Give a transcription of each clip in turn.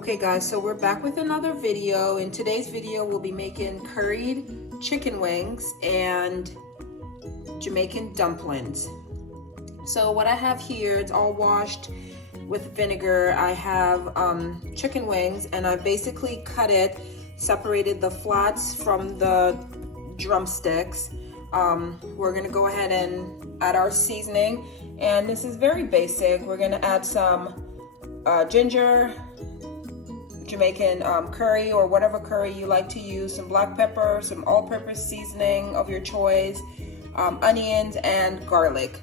Okay guys, so we're back with another video. In today's video, we'll be making curried chicken wings and Jamaican dumplings. So what I have here, it's all washed with vinegar. I have chicken wings and I basically cut it, separated the flats from the drumsticks. We're gonna go ahead and add our seasoning, and this is very basic. We're gonna add some ginger, Jamaican curry or whatever curry you like to use, some black pepper, some all-purpose seasoning of your choice, onions and garlic.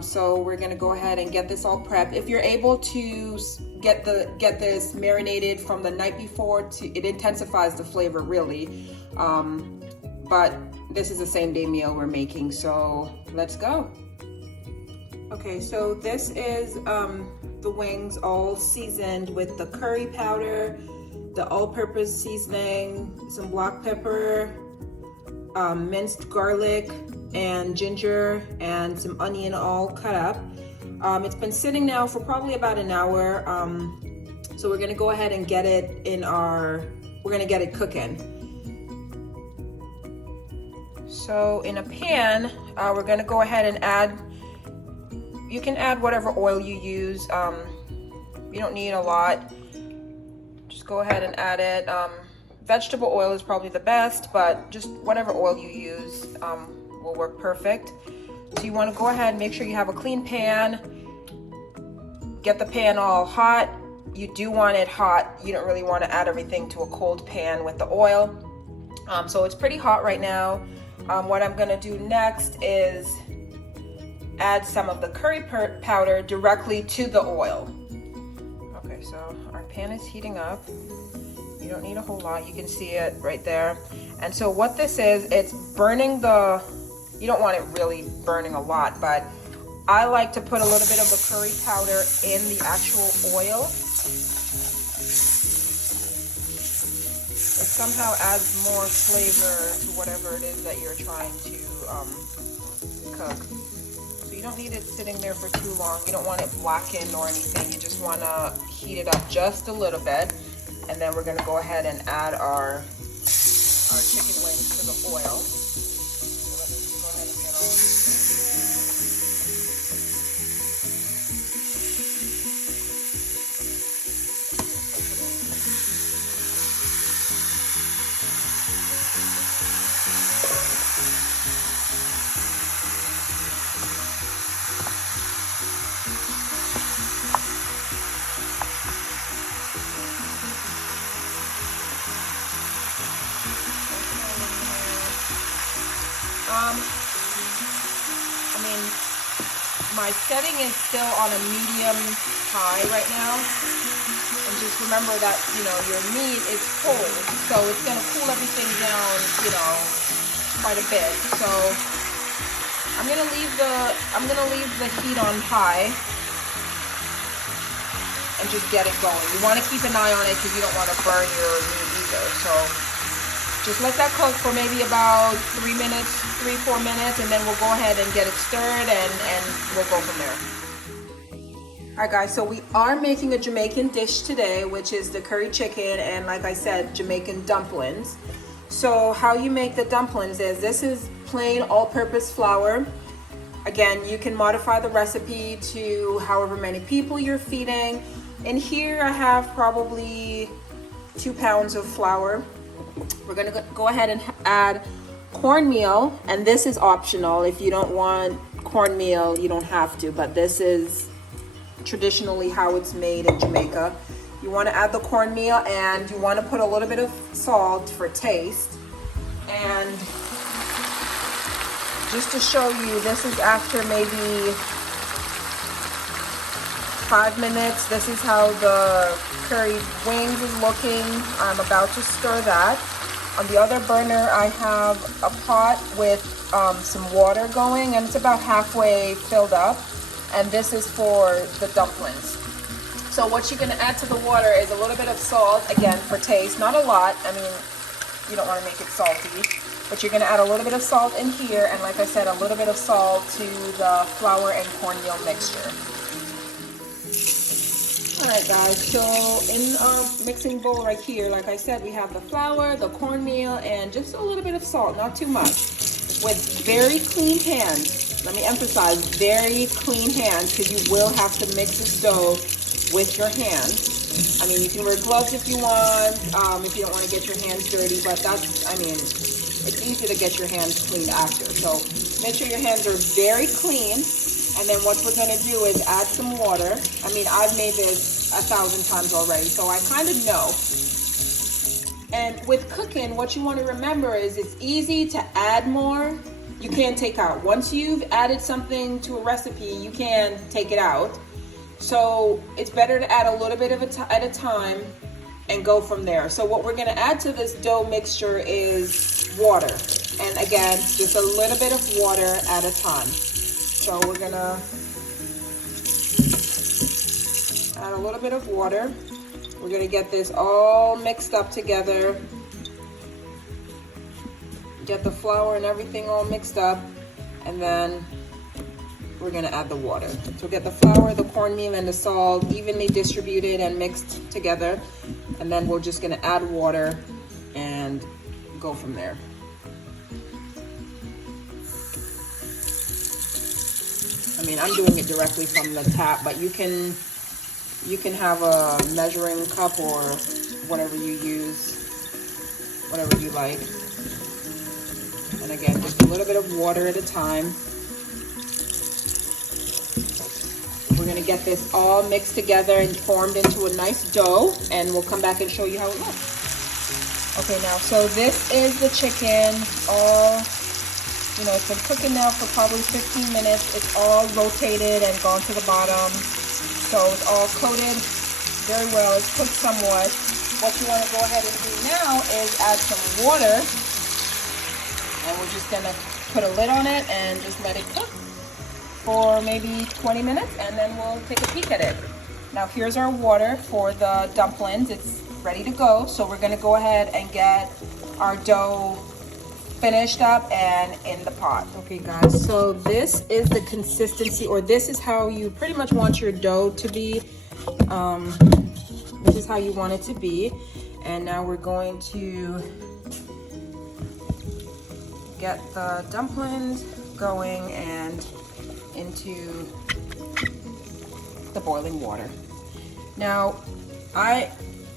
So we're gonna go ahead and get this all prepped. If you're able to get this marinated from the night before, it intensifies the flavor really. But this is the same day meal we're making, so let's go. Okay, so this is the wings all seasoned with the curry powder, the all-purpose seasoning, some black pepper, minced garlic and ginger, and some onion all cut up. It's been sitting now for probably about an hour. So we're gonna go ahead and get it we're gonna get it cooking. So in a pan, we're gonna go ahead and add, you can add whatever oil you use. You don't need a lot. Just go ahead and add it. Vegetable oil is probably the best, but just whatever oil you use will work perfect. So you want to go ahead and make sure you have a clean pan. Get the pan all hot. You do want it hot. You don't really want to add everything to a cold pan with the oil. So it's pretty hot right now. What I'm gonna do next is add some of the curry powder directly to the oil. Okay, so our pan is heating up. You don't need a whole lot, you can see it right there. And so what this is, it's burning you don't want it really burning a lot, but I like to put a little bit of the curry powder in the actual oil. It somehow adds more flavor to whatever it is that you're trying to cook. You don't need it sitting there for too long. You don't want it blackened or anything. You just want to heat it up just a little bit, and then we're going to go ahead and add our chicken wings to the oil. So let me just go ahead and get all I mean, my setting is still on a medium high right now. And just remember that, your meat is cold, so it's gonna cool everything down, quite a bit. So I'm gonna leave the heat on high and just get it going. You want to keep an eye on it because you don't want to burn your meat either. So just let that cook for maybe about 3 minutes, 3-4 minutes, and then we'll go ahead and get it stirred and we'll go from there. All right guys, so we are making a Jamaican dish today, which is the curry chicken and, like I said, Jamaican dumplings. So how you make the dumplings is, this is plain all-purpose flour. Again, you can modify the recipe to however many people you're feeding. In here I have probably 2 pounds of flour. We're gonna go ahead and add cornmeal, and this is optional. If you don't want cornmeal, you don't have to, but this is traditionally how it's made in Jamaica. You want to add the cornmeal, and you want to put a little bit of salt for taste. And just to show you, this is after maybe 5 minutes. This is how the curry wings is looking. I'm about to stir that. On the other burner, I have a pot with some water going, and it's about halfway filled up. And this is for the dumplings. So what you're gonna add to the water is a little bit of salt, again, for taste. Not a lot, I mean, you don't wanna make it salty. But you're gonna add a little bit of salt in here, and like I said, a little bit of salt to the flour and cornmeal mixture. All right, guys, so in our mixing bowl right here, like I said, we have the flour, the cornmeal, and just a little bit of salt, not too much, with very clean hands. Let me emphasize, very clean hands, because you will have to mix this dough with your hands. I mean, you can wear gloves if you want, if you don't want to get your hands dirty, but that's, I mean, it's easy to get your hands cleaned after. So make sure your hands are very clean. And then what we're gonna do is add some water. I mean, I've made this 1,000 times already, so I kind of know. And with cooking, what you wanna remember is it's easy to add more. You can't take out. Once you've added something to a recipe, you can take it out. So it's better to add a little bit at a time and go from there. So what we're gonna add to this dough mixture is water. And again, just a little bit of water at a time. So we're gonna add a little bit of water. We're gonna get this all mixed up together. Get the flour and everything all mixed up, and then we're gonna add the water. So get the flour, the cornmeal, and the salt evenly distributed and mixed together, and then we're just gonna add water and go from there. I mean, I'm doing it directly from the tap, but you can have a measuring cup or whatever you use, whatever you like. And again, just a little bit of water at a time. We're gonna get this all mixed together and formed into a nice dough, and we'll come back and show you how it looks. Okay, now, so this is the chicken all, you know, it's been cooking now for probably 15 minutes. It's all rotated and gone to the bottom. So it's all coated very well. It's cooked somewhat. What you want to go ahead and do now is add some water. And we're just going to put a lid on it and just let it cook for maybe 20 minutes. And then we'll take a peek at it. Now here's our water for the dumplings. It's ready to go. So we're going to go ahead and get our dough finished up and in the pot. Okay, guys, so this is the consistency, or this is how you pretty much want your dough to be. This is how you want it to be. And now we're going to get the dumplings going and into the boiling water. Now, I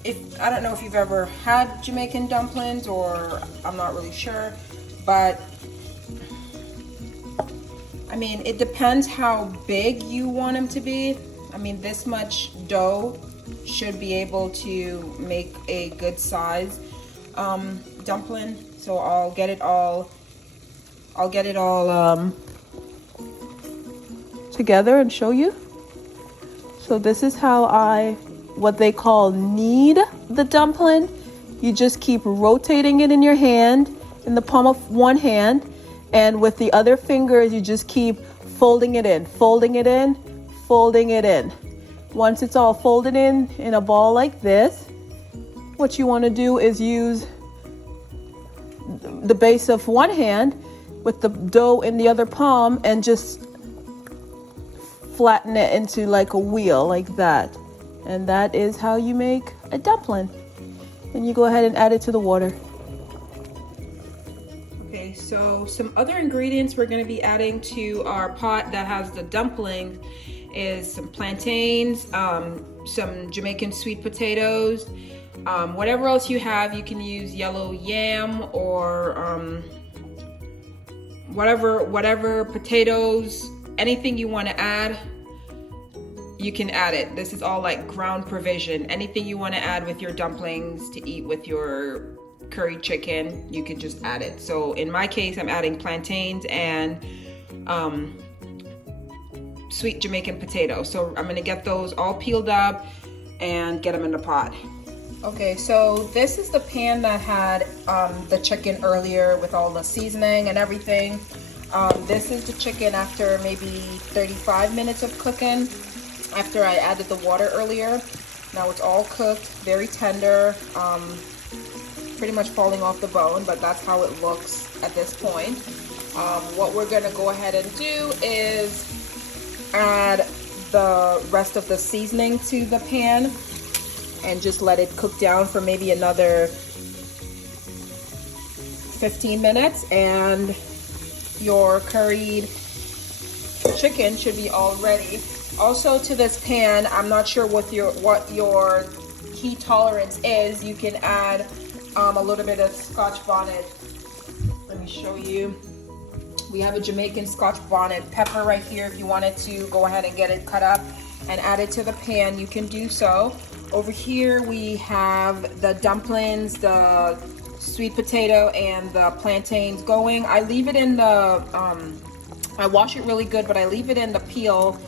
don't know if you've ever had Jamaican dumplings, or I'm not really sure, but I mean, it depends how big you want them to be. I mean, this much dough should be able to make a good size dumpling. So I'll get it all together and show you. So this is how what they call knead the dumpling. You just keep rotating it in your hand, in the palm of one hand, and with the other fingers you just keep folding it in, folding it in, folding it in. Once it's all folded in a ball like this, what you want to do is use the base of one hand with the dough in the other palm and just flatten it into like a wheel, like that. And that is how you make a dumpling. And you go ahead and add it to the water. Okay, so some other ingredients we're going to be adding to our pot that has the dumplings is some plantains, some Jamaican sweet potatoes, whatever else you have. You can use yellow yam or whatever potatoes, anything you want to add, you can add it. This is all like ground provision. Anything you want to add with your dumplings to eat with your curry chicken, you can just add it. So in my case, I'm adding plantains and sweet Jamaican potatoes. So I'm gonna get those all peeled up and get them in the pot. Okay, so this is the pan that had the chicken earlier with all the seasoning and everything. This is the chicken after maybe 35 minutes of cooking, after I added the water earlier. Now it's all cooked, very tender, pretty much falling off the bone, but that's how it looks at this point. What we're gonna go ahead and do is add the rest of the seasoning to the pan and just let it cook down for maybe another 15 minutes, and your curried chicken should be all ready. Also, to this pan, I'm not sure what your heat tolerance is. You can add a little bit of Scotch bonnet. Let me show you. We have a Jamaican Scotch bonnet pepper right here. If you wanted to go ahead and get it cut up and add it to the pan, you can do so. Over here we have the dumplings, the sweet potato, and the plantains going. I leave it in the, I wash it really good, but I leave it in the peel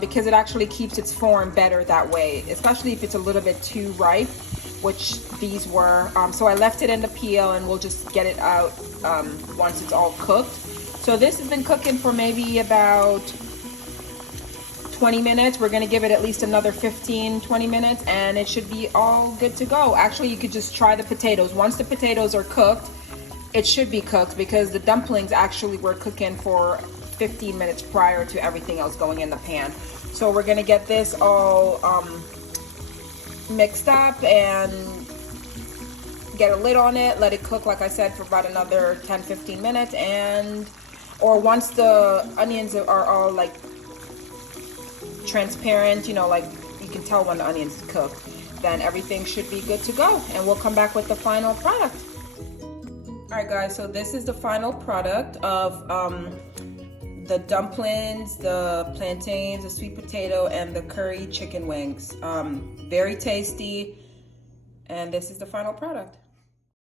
because it actually keeps its form better that way, especially if it's a little bit too ripe, which these were. So I left it in the peel, and we'll just get it out once it's all cooked. So this has been cooking for maybe about 20 minutes. We're gonna give it at least another 15-20 minutes, and it should be all good to go. Actually, you could just try the potatoes. Once the potatoes are cooked, it should be cooked, because the dumplings actually were cooking for 15 minutes prior to everything else going in the pan. So we're gonna get this all mixed up and get a lid on it, let it cook, like I said, for about another 10-15 minutes, or once the onions are all like transparent, you know, like you can tell when the onions is cooked, then everything should be good to go, and we'll come back with the final product. All right, guys, so this is the final product of the dumplings, the plantains, the sweet potato, and the curry chicken wings. Very tasty, and this is the final product.